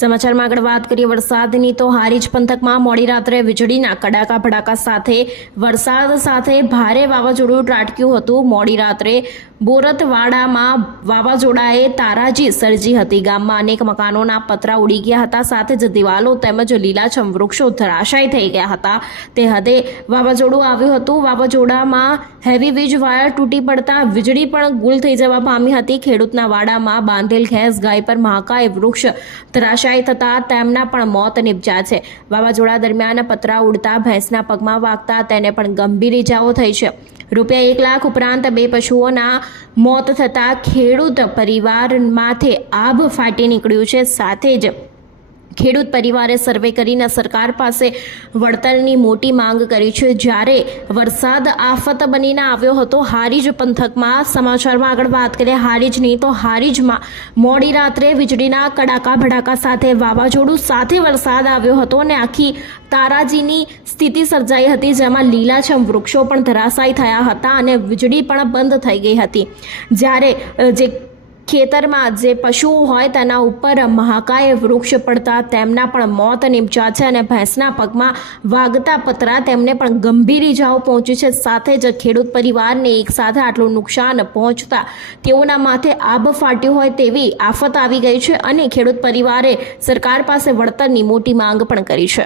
સમાચારમાં આગળ વાત કરીએ વરસાદની તો હારીજ પંથકમાં મોડી રાત્રે વીજળીના કડાકા ભડાકા સાથે વરસાદ સાથે ભારે વાવાઝોડું ત્રાટક્યું હતું। મોડી રાત્રે બોરતવાડામાં વાવાઝોડાએ તારાજી સર્જી હતી। ગામમાં અનેક મકાનોના પતરા ઉડી ગયા હતા, સાથે જ દિવાલો તેમજ લીલાછમ વૃક્ષો ધરાશાયી થઈ ગયા હતા। તે હદે વાવાઝોડું આવ્યું હતું। વાવાઝોડામાં હેવી વીજ વાયર તૂટી પડતા વીજળી પણ ગુલ થઈ જવા પામી હતી। ખેડૂતના વાડામાં બાંધેલ ઘેંસ ગાય પર મહાકાય વૃક્ષ ધરાશાયી થતા તેમના પણ મોત નિપજ્યા છે। વાવાઝોડા દરમિયાન પતરા ઉડતા ભેંસના પગમાં વાગતા તેને પણ ગંભીર ઇજાઓ થઈ છે। રૂપિયા 1 લાખ ઉપરાંત 2 પશુઓના મોત થતા ખેડૂત પરિવારમાંથી આભ ફાટી નીકળ્યું છે। સાથે જ ખેડૂત પરિવારે સર્વે કરીને સરકાર પાસે વળતરની મોટી માંગ કરી છે। જ્યારે વરસાદ આફત બનીને આવ્યો હતો હારીજ પંથકમાં। સમાચારમાં આગળ વાત કરીએ હારીજની તો હારીજમાં મોડી રાત્રે વીજળીના કડાકા ભડાકા સાથે વાવાઝોડું સાથે વરસાદ આવ્યો હતો અને આખી તારાજીની સ્થિતિ સર્જાઈ હતી, જેમાં લીલાછમ વૃક્ષો પણ ધરાશાયી થયા હતા અને વીજળી પણ બંધ થઈ ગઈ હતી। જ્યારે જે ખેતરમાં જે પશુઓ હોય તેના ઉપર મહાકાય વૃક્ષ પડતા તેમના પણ મોત નિપજ્યા છે અને ભેંસના પગમાં વાગતા પતરા તેમને પણ ગંભીર ઇજાઓ પહોંચી છે। સાથે જ ખેડૂત પરિવારને એકસાથે આટલું નુકસાન પહોંચતા તેઓના માથે આભ ફાટ્યું હોય તેવી આફત આવી ગઈ છે અને ખેડૂત પરિવારે સરકાર પાસે વળતરની મોટી માંગ પણ કરી છે।